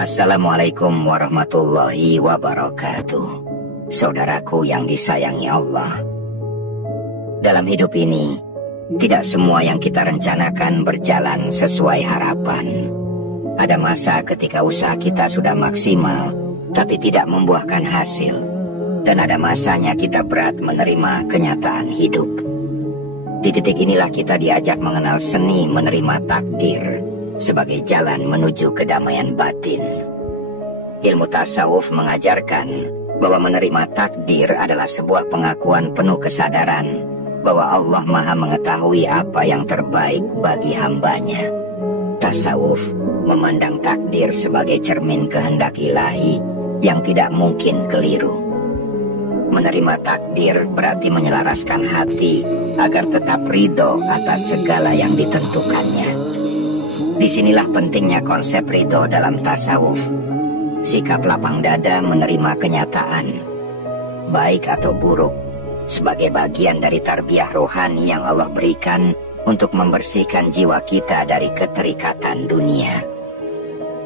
Assalamualaikum warahmatullahi wabarakatuh. Saudaraku yang disayangi Allah, dalam hidup ini tidak semua yang kita rencanakan berjalan sesuai harapan. Ada masa ketika usaha kita sudah maksimal tapi tidak membuahkan hasil, dan ada masanya kita berat menerima kenyataan hidup. Di titik inilah kita diajak mengenal seni menerima takdir sebagai jalan menuju kedamaian batin. Ilmu tasawuf mengajarkan bahwa menerima takdir adalah sebuah pengakuan penuh kesadaran bahwa Allah Maha mengetahui apa yang terbaik bagi hambanya. Tasawuf memandang takdir sebagai cermin kehendak ilahi yang tidak mungkin keliru. Menerima takdir berarti menyelaraskan hati agar tetap ridho atas segala yang ditentukannya. Disinilah pentingnya konsep ridho dalam tasawuf. Sikap lapang dada menerima kenyataan, baik atau buruk, sebagai bagian dari tarbiyah rohani yang Allah berikan untuk membersihkan jiwa kita dari keterikatan dunia.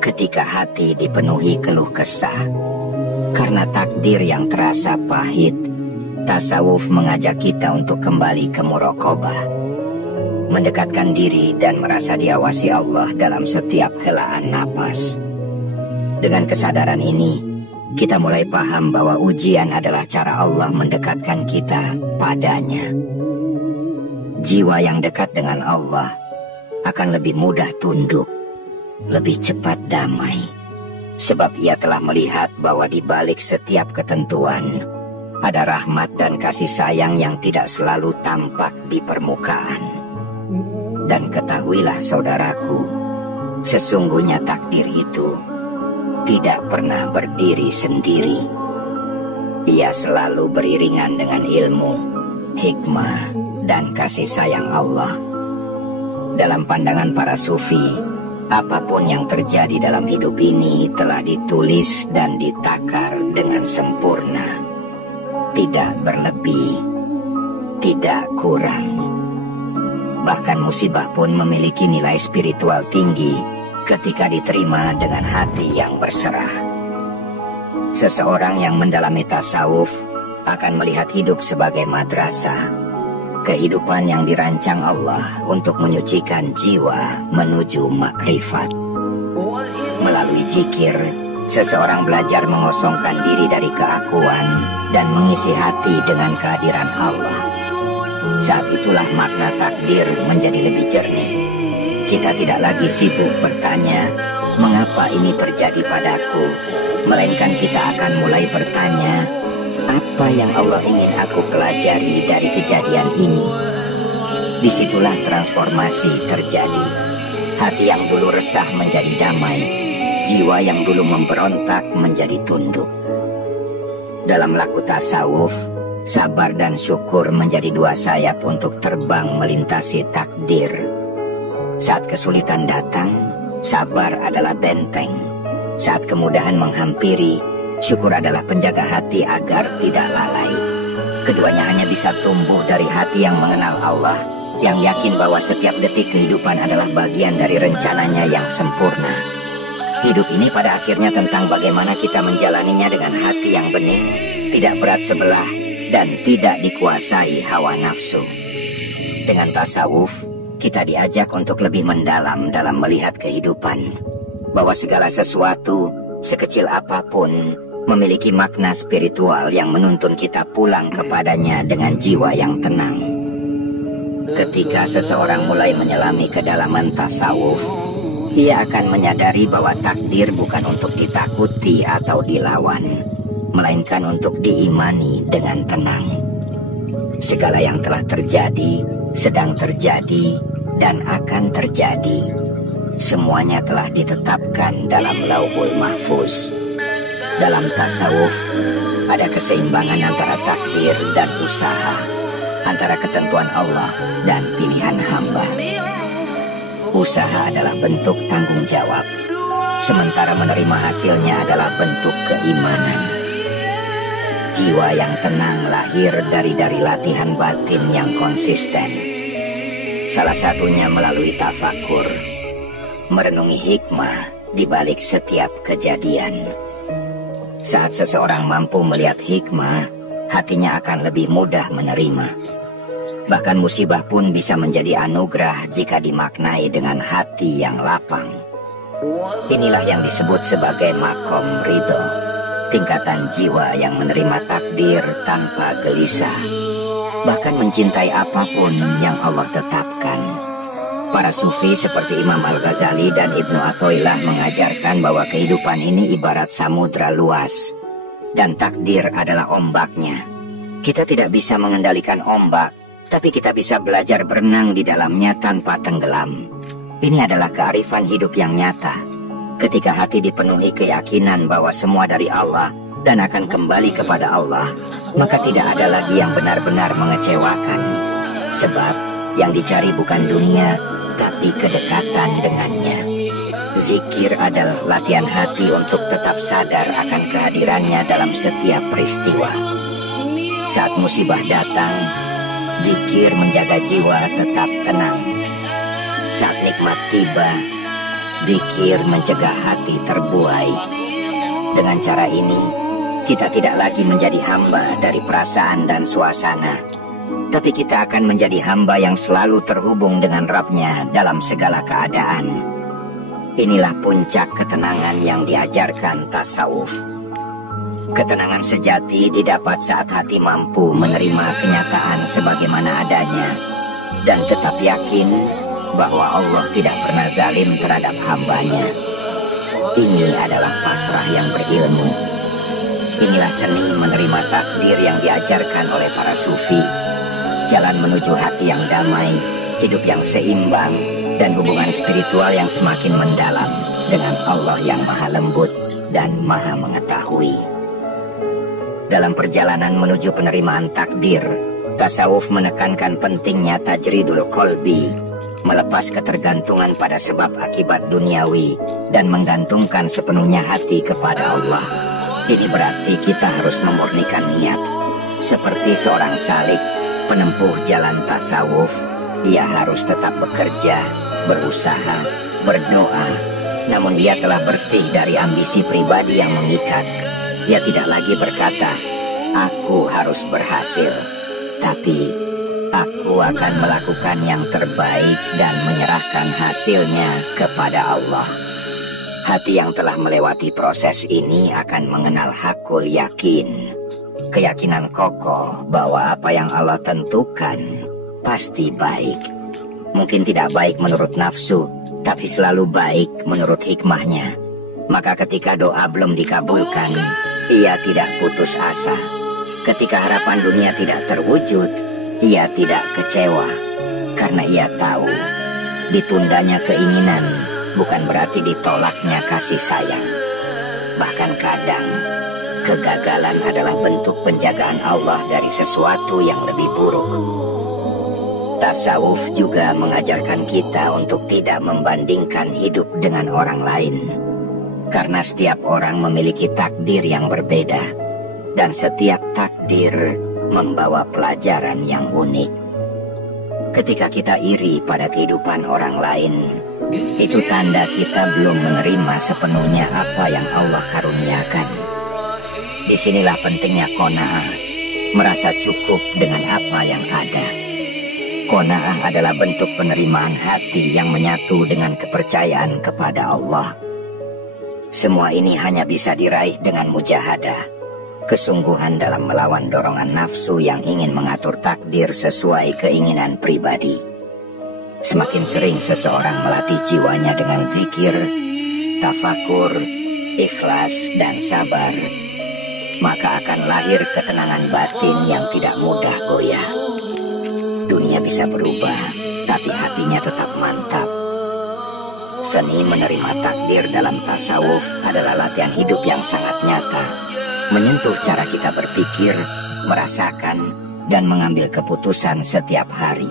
Ketika hati dipenuhi keluh kesah karena takdir yang terasa pahit, tasawuf mengajak kita untuk kembali ke muraqabah, mendekatkan diri dan merasa diawasi Allah dalam setiap helaan napas. Dengan kesadaran ini, kita mulai paham bahwa ujian adalah cara Allah mendekatkan kita padanya. Jiwa yang dekat dengan Allah akan lebih mudah tunduk, lebih cepat damai, sebab ia telah melihat bahwa di balik setiap ketentuan ada rahmat dan kasih sayang yang tidak selalu tampak di permukaan. Dan ketahuilah saudaraku, sesungguhnya takdir itu tidak pernah berdiri sendiri. Ia selalu beriringan dengan ilmu, hikmah, dan kasih sayang Allah. Dalam pandangan para sufi, apapun yang terjadi dalam hidup ini telah ditulis dan ditakar dengan sempurna, tidak berlebih, tidak kurang. Bahkan musibah pun memiliki nilai spiritual tinggi ketika diterima dengan hati yang berserah. Seseorang yang mendalami tasawuf akan melihat hidup sebagai madrasah, kehidupan yang dirancang Allah untuk menyucikan jiwa menuju makrifat. Melalui zikir, seseorang belajar mengosongkan diri dari keakuan dan mengisi hati dengan kehadiran Allah. Saat itulah makna takdir menjadi lebih jernih. Kita tidak lagi sibuk bertanya, mengapa ini terjadi padaku? Melainkan kita akan mulai bertanya, apa yang Allah ingin aku pelajari dari kejadian ini? Disitulah transformasi terjadi. Hati yang dulu resah menjadi damai, jiwa yang dulu memberontak menjadi tunduk. Dalam laku tasawuf, sabar dan syukur menjadi dua sayap untuk terbang melintasi takdir. Saat kesulitan datang, sabar adalah benteng. Saat kemudahan menghampiri, syukur adalah penjaga hati agar tidak lalai. Keduanya hanya bisa tumbuh dari hati yang mengenal Allah, yang yakin bahwa setiap detik kehidupan adalah bagian dari rencananya yang sempurna. Hidup ini pada akhirnya tentang bagaimana kita menjalaninya dengan hati yang bening, tidak berat sebelah, dan tidak dikuasai hawa nafsu. Dengan tasawuf, kita diajak untuk lebih mendalam dalam melihat kehidupan, bahwa segala sesuatu, sekecil apapun, memiliki makna spiritual yang menuntun kita pulang kepadanya dengan jiwa yang tenang. Ketika seseorang mulai menyelami kedalaman tasawuf, ia akan menyadari bahwa takdir bukan untuk ditakuti atau dilawan, melainkan untuk diimani dengan tenang. Segala yang telah terjadi, sedang terjadi, dan akan terjadi, semuanya telah ditetapkan dalam Lauhul Mahfuz. Dalam tasawuf, ada keseimbangan antara takdir dan usaha, antara ketentuan Allah dan pilihan hamba. Usaha adalah bentuk tanggung jawab, sementara menerima hasilnya adalah bentuk keimanan. Jiwa yang tenang lahir dari latihan batin yang konsisten. Salah satunya melalui tafakur, merenungi hikmah di balik setiap kejadian. Saat seseorang mampu melihat hikmah, hatinya akan lebih mudah menerima. Bahkan musibah pun bisa menjadi anugerah jika dimaknai dengan hati yang lapang. Inilah yang disebut sebagai makom ridho, tingkatan jiwa yang menerima takdir tanpa gelisah, bahkan mencintai apapun yang Allah tetapkan. Para sufi seperti Imam Al-Ghazali dan Ibnu Athaillah mengajarkan bahwa kehidupan ini ibarat samudra luas, dan takdir adalah ombaknya. Kita tidak bisa mengendalikan ombak, tapi kita bisa belajar berenang di dalamnya tanpa tenggelam. Ini adalah kearifan hidup yang nyata. Ketika hati dipenuhi keyakinan bahwa semua dari Allah dan akan kembali kepada Allah, maka tidak ada lagi yang benar-benar mengecewakan. Sebab yang dicari bukan dunia, tapi kedekatan dengannya. Zikir adalah latihan hati untuk tetap sadar akan kehadirannya dalam setiap peristiwa. Saat musibah datang, zikir menjaga jiwa tetap tenang. Saat nikmat tiba, zikir mencegah hati terbuai. Dengan cara ini, kita tidak lagi menjadi hamba dari perasaan dan suasana, tapi kita akan menjadi hamba yang selalu terhubung dengan Rabb-Nya dalam segala keadaan. Inilah puncak ketenangan yang diajarkan tasawuf. Ketenangan sejati didapat saat hati mampu menerima kenyataan sebagaimana adanya dan tetap yakin bahwa Allah tidak pernah zalim terhadap hambanya. Ini adalah pasrah yang berilmu. Inilah seni menerima takdir yang diajarkan oleh para sufi. Jalan menuju hati yang damai, hidup yang seimbang, dan hubungan spiritual yang semakin mendalam dengan Allah yang maha lembut dan maha mengetahui. Dalam perjalanan menuju penerimaan takdir, tasawuf menekankan pentingnya tajridul qalbi, melepas ketergantungan pada sebab akibat duniawi dan menggantungkan sepenuhnya hati kepada Allah. Ini berarti kita harus memurnikan niat. Seperti seorang salik penempuh jalan tasawuf, ia harus tetap bekerja, berusaha, berdoa. Namun ia telah bersih dari ambisi pribadi yang mengikat. Ia tidak lagi berkata, "Aku harus berhasil," tapi "Aku akan melakukan yang terbaik dan menyerahkan hasilnya kepada Allah." Hati yang telah melewati proses ini akan mengenal hakul yakin, keyakinan kokoh bahwa apa yang Allah tentukan pasti baik. Mungkin tidak baik menurut nafsu, tapi selalu baik menurut hikmahnya. Maka ketika doa belum dikabulkan, ia tidak putus asa. Ketika harapan dunia tidak terwujud, ia tidak kecewa, karena ia tahu ditundanya keinginan bukan berarti ditolaknya kasih sayang. Bahkan kadang kegagalan adalah bentuk penjagaan Allah dari sesuatu yang lebih buruk. Tasawuf juga mengajarkan kita untuk tidak membandingkan hidup dengan orang lain, karena setiap orang memiliki takdir yang berbeda, dan setiap takdir membawa pelajaran yang unik. Ketika kita iri pada kehidupan orang lain, itu tanda kita belum menerima sepenuhnya apa yang Allah karuniakan. Disinilah pentingnya qanaah, merasa cukup dengan apa yang ada. Qanaah adalah bentuk penerimaan hati yang menyatu dengan kepercayaan kepada Allah. Semua ini hanya bisa diraih dengan mujahadah, kesungguhan dalam melawan dorongan nafsu yang ingin mengatur takdir sesuai keinginan pribadi. Semakin sering seseorang melatih jiwanya dengan zikir, tafakur, ikhlas, dan sabar, maka akan lahir ketenangan batin yang tidak mudah goyah. Dunia bisa berubah, tapi hatinya tetap mantap. Seni menerima takdir dalam tasawuf adalah latihan hidup yang sangat nyata, menyentuh cara kita berpikir, merasakan, dan mengambil keputusan setiap hari.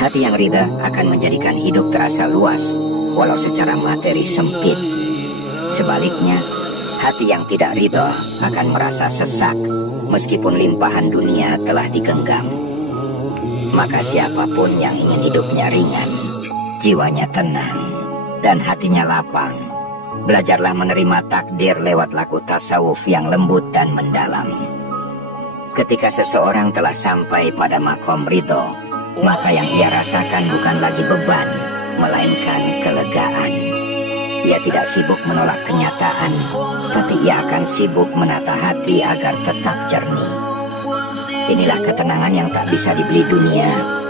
Hati yang ridha akan menjadikan hidup terasa luas, walau secara materi sempit. Sebaliknya, hati yang tidak ridha akan merasa sesak, meskipun limpahan dunia telah digenggam. Maka siapapun yang ingin hidupnya ringan, jiwanya tenang, dan hatinya lapang, Belajarlah menerima takdir lewat laku tasawuf yang lembut dan mendalam. Ketika seseorang telah sampai pada makom ridho, maka yang ia rasakan bukan lagi beban, melainkan kelegaan. Ia tidak sibuk menolak kenyataan, tapi ia akan sibuk menata hati agar tetap jernih. Inilah ketenangan yang tak bisa dibeli dunia,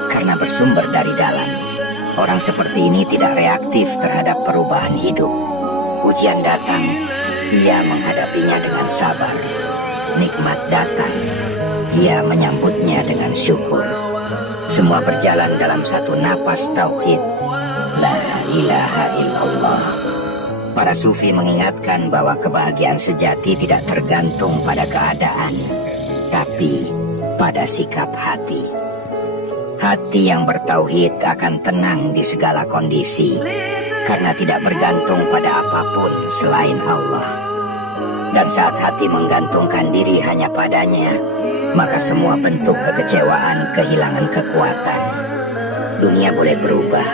karena bersumber dari dalam. Orang seperti ini tidak reaktif terhadap perubahan hidup. Ujian datang, ia menghadapinya dengan sabar. Nikmat datang, ia menyambutnya dengan syukur. Semua berjalan dalam satu napas tauhid, la ilaha illallah. Para sufi mengingatkan bahwa kebahagiaan sejati tidak tergantung pada keadaan, tapi pada sikap hati. Hati yang bertauhid akan tenang di segala kondisi, karena tidak bergantung pada apapun selain Allah. Dan saat hati menggantungkan diri hanya padanya, maka semua bentuk kekecewaan kehilangan kekuatan. Dunia boleh berubah,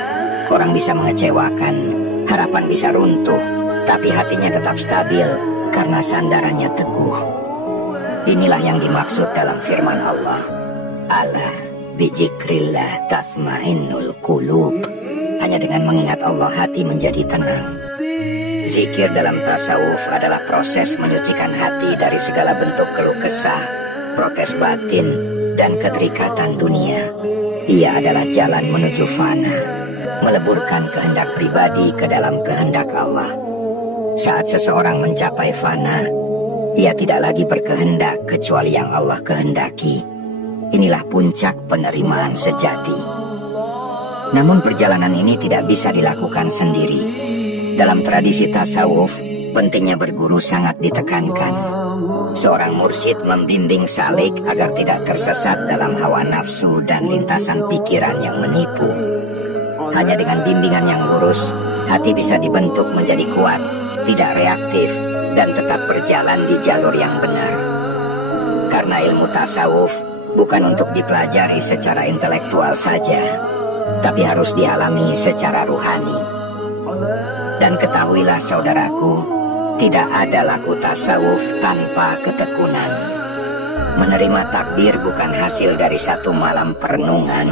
orang bisa mengecewakan, harapan bisa runtuh, tapi hatinya tetap stabil karena sandarannya teguh. Inilah yang dimaksud dalam firman Allah, Ala bijikrillah tathmainnul qulub. Hanya dengan mengingat Allah hati menjadi tenang. Zikir dalam tasawuf adalah proses menyucikan hati dari segala bentuk keluh kesah, protes batin, dan keterikatan dunia. Ia adalah jalan menuju fana, meleburkan kehendak pribadi ke dalam kehendak Allah. Saat seseorang mencapai fana, ia tidak lagi berkehendak kecuali yang Allah kehendaki. Inilah puncak penerimaan sejati. Namun perjalanan ini tidak bisa dilakukan sendiri. Dalam tradisi tasawuf, pentingnya berguru sangat ditekankan. Seorang mursyid membimbing salik agar tidak tersesat dalam hawa nafsu dan lintasan pikiran yang menipu. Hanya dengan bimbingan yang lurus, hati bisa dibentuk menjadi kuat, tidak reaktif, dan tetap berjalan di jalur yang benar. Karena ilmu tasawuf bukan untuk dipelajari secara intelektual saja, tapi harus dialami secara ruhani. Dan ketahuilah saudaraku, tidak ada laku tasawuf tanpa ketekunan. Menerima takdir bukan hasil dari satu malam perenungan,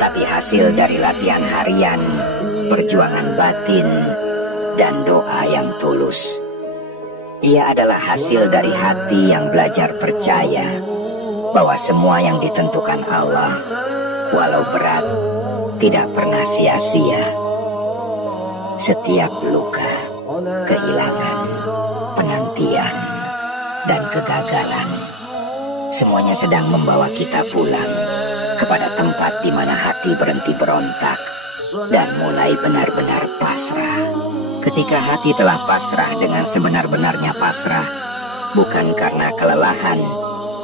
tapi hasil dari latihan harian, perjuangan batin, dan doa yang tulus. Ia adalah hasil dari hati yang belajar percaya bahwa semua yang ditentukan Allah, walau berat, tidak pernah sia-sia. Setiap luka, kehilangan, penantian, dan kegagalan, semuanya sedang membawa kita pulang kepada tempat di mana hati berhenti berontak dan mulai benar-benar pasrah. Ketika hati telah pasrah dengan sebenar-benarnya pasrah, bukan karena kelelahan,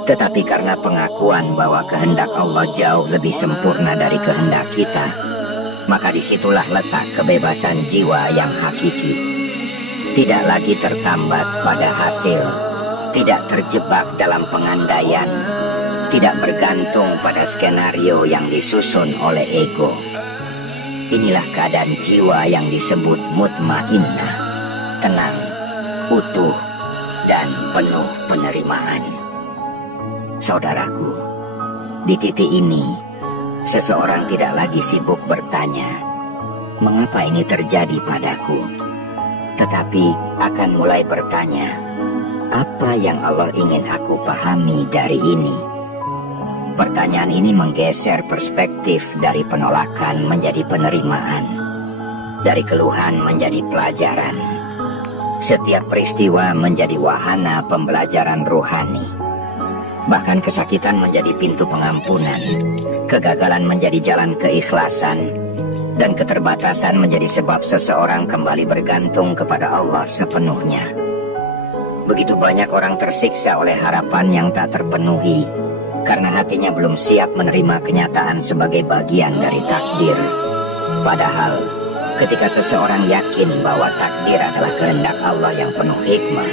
tetapi karena pengakuan bahwa kehendak Allah jauh lebih sempurna dari kehendak kita, maka disitulah letak kebebasan jiwa yang hakiki. Tidak lagi tertambat pada hasil, tidak terjebak dalam pengandaian, tidak bergantung pada skenario yang disusun oleh ego. Inilah keadaan jiwa yang disebut mutmainnah, tenang, utuh, dan penuh penerimaan. Saudaraku, di titik ini, seseorang tidak lagi sibuk bertanya, mengapa ini terjadi padaku? Tetapi akan mulai bertanya, apa yang Allah ingin aku pahami dari ini? Pertanyaan ini menggeser perspektif dari penolakan menjadi penerimaan, dari keluhan menjadi pelajaran. Setiap peristiwa menjadi wahana pembelajaran rohani. Bahkan kesakitan menjadi pintu pengampunan, kegagalan menjadi jalan keikhlasan, dan keterbatasan menjadi sebab seseorang kembali bergantung kepada Allah sepenuhnya. Begitu banyak orang tersiksa oleh harapan yang tak terpenuhi, karena hatinya belum siap menerima kenyataan sebagai bagian dari takdir. Padahal, ketika seseorang yakin bahwa takdir adalah kehendak Allah yang penuh hikmah,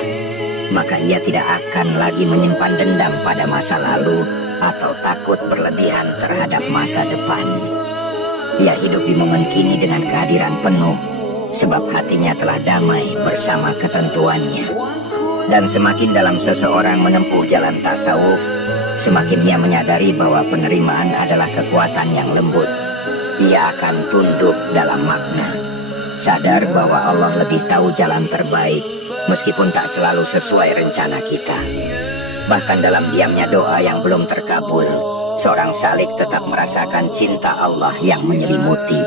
maka ia tidak akan lagi menyimpan dendam pada masa lalu atau takut berlebihan terhadap masa depan. Ia hidup di momen kini dengan kehadiran penuh, sebab hatinya telah damai bersama ketentuannya. Dan semakin dalam seseorang menempuh jalan tasawuf, semakin ia menyadari bahwa penerimaan adalah kekuatan yang lembut. Ia akan tunduk dalam makna, sadar bahwa Allah lebih tahu jalan terbaik, meskipun tak selalu sesuai rencana kita. Bahkan dalam diamnya doa yang belum terkabul, seorang salik tetap merasakan cinta Allah yang menyelimuti.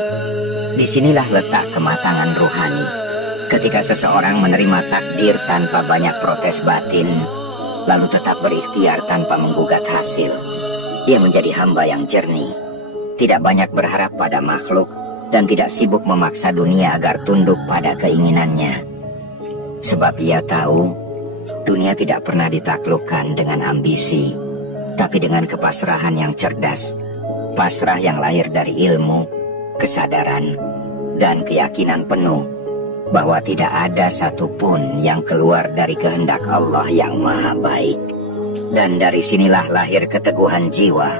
Disinilah letak kematangan ruhani. Ketika seseorang menerima takdir tanpa banyak protes batin, lalu tetap berikhtiar tanpa menggugat hasil, ia menjadi hamba yang jernih, tidak banyak berharap pada makhluk, dan tidak sibuk memaksa dunia agar tunduk pada keinginannya. Sebab ia tahu, dunia tidak pernah ditaklukkan dengan ambisi, tapi dengan kepasrahan yang cerdas, pasrah yang lahir dari ilmu, kesadaran, dan keyakinan penuh bahwa tidak ada satupun yang keluar dari kehendak Allah yang maha baik. Dan dari sinilah lahir keteguhan jiwa,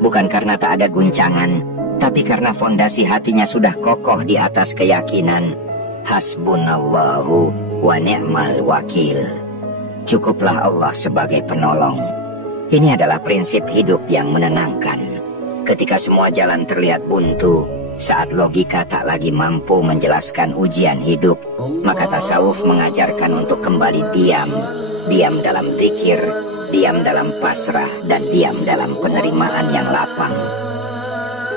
bukan karena tak ada guncangan, tapi karena fondasi hatinya sudah kokoh di atas keyakinan, hasbunallahu wa ni'mal wakil. Cukuplah Allah sebagai penolong. Ini adalah prinsip hidup yang menenangkan. Ketika semua jalan terlihat buntu, saat logika tak lagi mampu menjelaskan ujian hidup, maka tasawuf mengajarkan untuk kembali diam. Diam dalam zikir, diam dalam pasrah, dan diam dalam penerimaan yang lapang.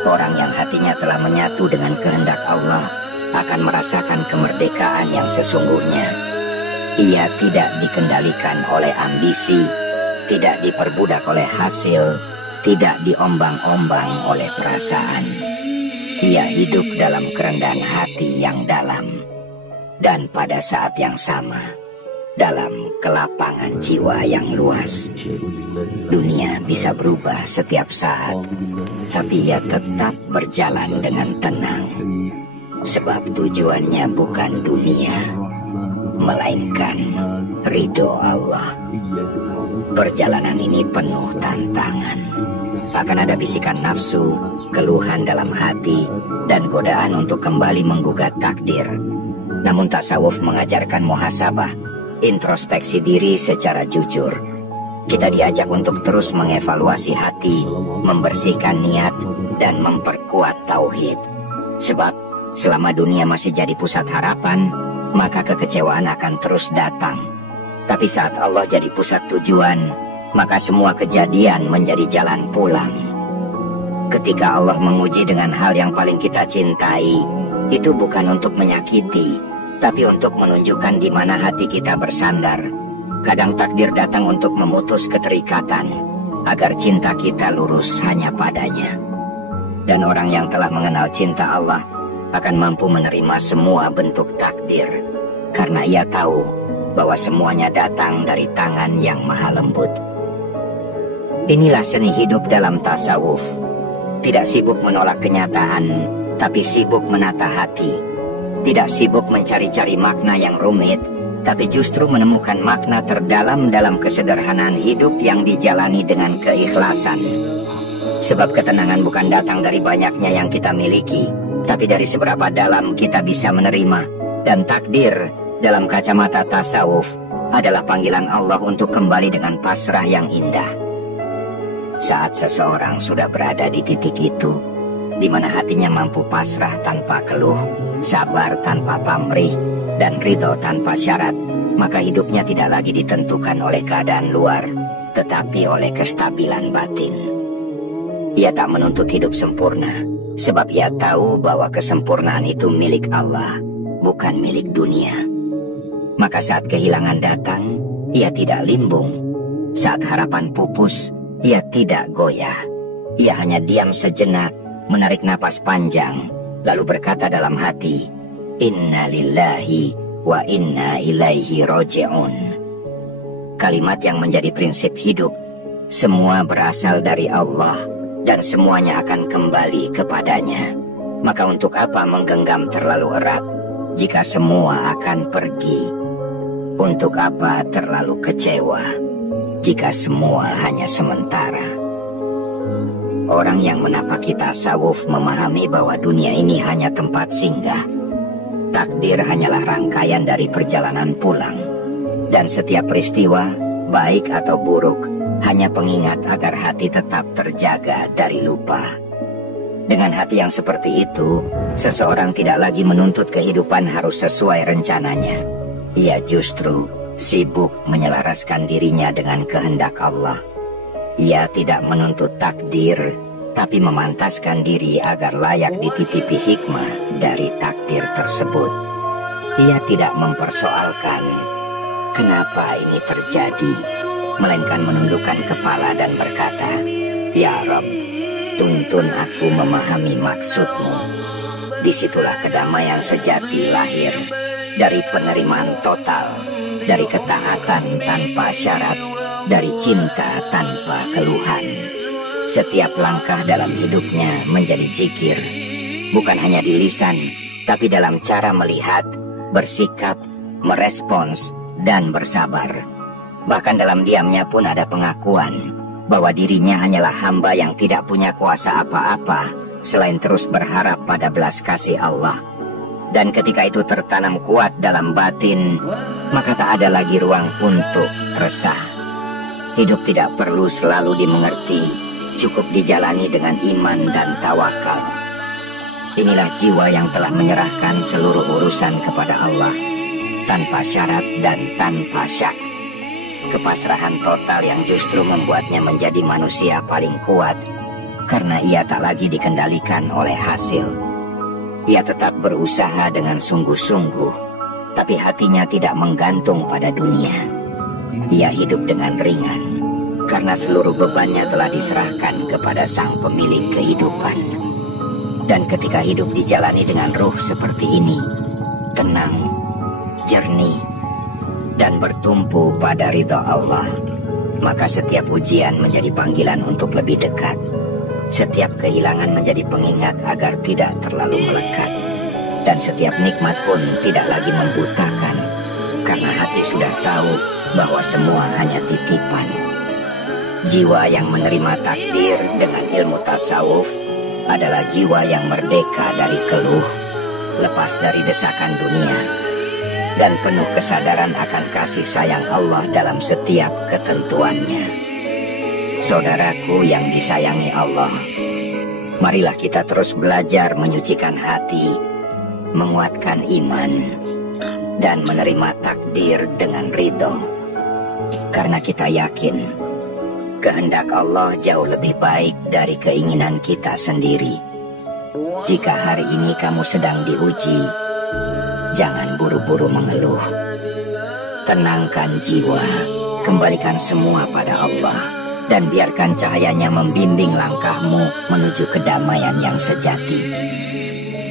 Orang yang hatinya telah menyatu dengan kehendak Allah akan merasakan kemerdekaan yang sesungguhnya. Ia tidak dikendalikan oleh ambisi, tidak diperbudak oleh hasil, tidak diombang-ombang oleh perasaan. Ia hidup dalam kerendahan hati yang dalam, dan pada saat yang sama, dalam kelapangan jiwa yang luas. Dunia bisa berubah setiap saat, tapi ia tetap berjalan dengan tenang, sebab tujuannya bukan dunia, melainkan ridho Allah. Perjalanan ini penuh tantangan. Akan ada bisikan nafsu, keluhan dalam hati, dan godaan untuk kembali menggugat takdir. Namun tasawuf mengajarkan muhasabah, introspeksi diri secara jujur. Kita diajak untuk terus mengevaluasi hati, membersihkan niat, dan memperkuat tauhid. Sebab selama dunia masih jadi pusat harapan, maka kekecewaan akan terus datang. Tapi saat Allah jadi pusat tujuan, maka semua kejadian menjadi jalan pulang. Ketika Allah menguji dengan hal yang paling kita cintai, itu bukan untuk menyakiti, tapi untuk menunjukkan di mana hati kita bersandar. Kadang takdir datang untuk memutus keterikatan, agar cinta kita lurus hanya padanya. Dan orang yang telah mengenal cinta Allah akan mampu menerima semua bentuk takdir, karena ia tahu bahwa semuanya datang dari tangan yang maha lembut. Inilah seni hidup dalam tasawuf. Tidak sibuk menolak kenyataan, tapi sibuk menata hati. Tidak sibuk mencari-cari makna yang rumit, tapi justru menemukan makna terdalam dalam kesederhanaan hidup yang dijalani dengan keikhlasan. Sebab ketenangan bukan datang dari banyaknya yang kita miliki, tapi dari seberapa dalam kita bisa menerima. Dan takdir dalam kacamata tasawuf adalah panggilan Allah untuk kembali dengan pasrah yang indah. Saat seseorang sudah berada di titik itu, di mana hatinya mampu pasrah tanpa keluh, sabar tanpa pamrih, dan ridho tanpa syarat, maka hidupnya tidak lagi ditentukan oleh keadaan luar, tetapi oleh kestabilan batin. Ia tak menuntut hidup sempurna, sebab ia tahu bahwa kesempurnaan itu milik Allah, bukan milik dunia. Maka saat kehilangan datang, ia tidak limbung. Saat harapan pupus, ia tidak goyah. Ia hanya diam sejenak, menarik napas panjang, lalu berkata dalam hati, Inna lillahi wa inna ilaihi roji'un. Kalimat yang menjadi prinsip hidup. Semua berasal dari Allah, dan semuanya akan kembali kepadanya. Maka untuk apa menggenggam terlalu erat, jika semua akan pergi? Untuk apa terlalu kecewa, jika semua hanya sementara? Orang yang menapaki tasawuf memahami bahwa dunia ini hanya tempat singgah, takdir hanyalah rangkaian dari perjalanan pulang. Dan setiap peristiwa, baik atau buruk, hanya pengingat agar hati tetap terjaga dari lupa. Dengan hati yang seperti itu, seseorang tidak lagi menuntut kehidupan harus sesuai rencananya. Ia justru sibuk menyelaraskan dirinya dengan kehendak Allah. Ia tidak menuntut takdir, tapi memantaskan diri agar layak dititipi hikmah dari takdir tersebut. Ia tidak mempersoalkan kenapa ini terjadi, melainkan menundukkan kepala dan berkata, "Ya Rabb, tuntun aku memahami maksudmu." Disitulah kedamaian sejati lahir, dari penerimaan total, dari ketaatan tanpa syarat, dari cinta tanpa keluhan. Setiap langkah dalam hidupnya menjadi zikir, bukan hanya di lisan, tapi dalam cara melihat, bersikap, merespons, dan bersabar. Bahkan dalam diamnya pun ada pengakuan bahwa dirinya hanyalah hamba yang tidak punya kuasa apa-apa selain terus berharap pada belas kasih Allah. Dan ketika itu tertanam kuat dalam batin, maka tak ada lagi ruang untuk resah. Hidup tidak perlu selalu dimengerti, cukup dijalani dengan iman dan tawakal. Inilah jiwa yang telah menyerahkan seluruh urusan kepada Allah, tanpa syarat dan tanpa syak. Kepasrahan total yang justru membuatnya menjadi manusia paling kuat, karena ia tak lagi dikendalikan oleh hasil. Ia tetap berusaha dengan sungguh-sungguh, tapi hatinya tidak menggantung pada dunia. Ia hidup dengan ringan, karena seluruh bebannya telah diserahkan kepada Sang Pemilik kehidupan. Dan ketika hidup dijalani dengan ruh seperti ini, tenang, jernih, dan bertumpu pada ridha Allah, maka setiap ujian menjadi panggilan untuk lebih dekat. Setiap kehilangan menjadi pengingat agar tidak terlalu melekat. Dan setiap nikmat pun tidak lagi membutakan, karena hati sudah tahu bahwa semua hanya titipan. Jiwa yang menerima takdir dengan ilmu tasawuf adalah jiwa yang merdeka dari keluh, lepas dari desakan dunia, dan penuh kesadaran akan kasih sayang Allah dalam setiap ketentuannya. Saudaraku yang disayangi Allah, marilah kita terus belajar menyucikan hati, menguatkan iman, dan menerima takdir dengan ridho. Karena kita yakin, kehendak Allah jauh lebih baik dari keinginan kita sendiri. Jika hari ini kamu sedang diuji, jangan buru-buru mengeluh. Tenangkan jiwa, kembalikan semua pada Allah, dan biarkan cahayanya membimbing langkahmu menuju kedamaian yang sejati.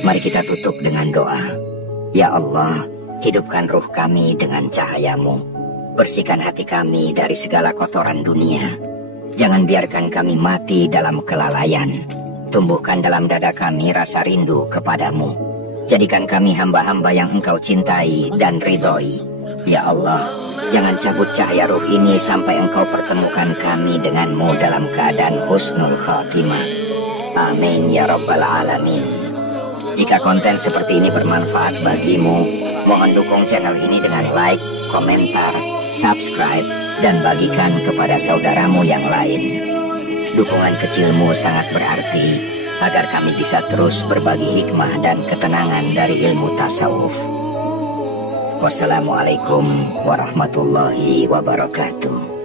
Mari kita tutup dengan doa. Ya Allah, hidupkan ruh kami dengan cahayamu. Bersihkan hati kami dari segala kotoran dunia. Jangan biarkan kami mati dalam kelalaian. Tumbuhkan dalam dada kami rasa rindu kepadamu. Jadikan kami hamba-hamba yang Engkau cintai dan ridhoi. Ya Allah, jangan cabut cahaya ruh ini sampai Engkau pertemukan kami denganmu dalam keadaan husnul khatimah. Amin ya rabbal alamin. Jika konten seperti ini bermanfaat bagimu, mohon dukung channel ini dengan like, komentar, subscribe, dan bagikan kepada saudaramu yang lain. Dukungan kecilmu sangat berarti agar kami bisa terus berbagi hikmah dan ketenangan dari ilmu tasawuf. Wassalamualaikum warahmatullahi wabarakatuh.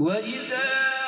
وإذا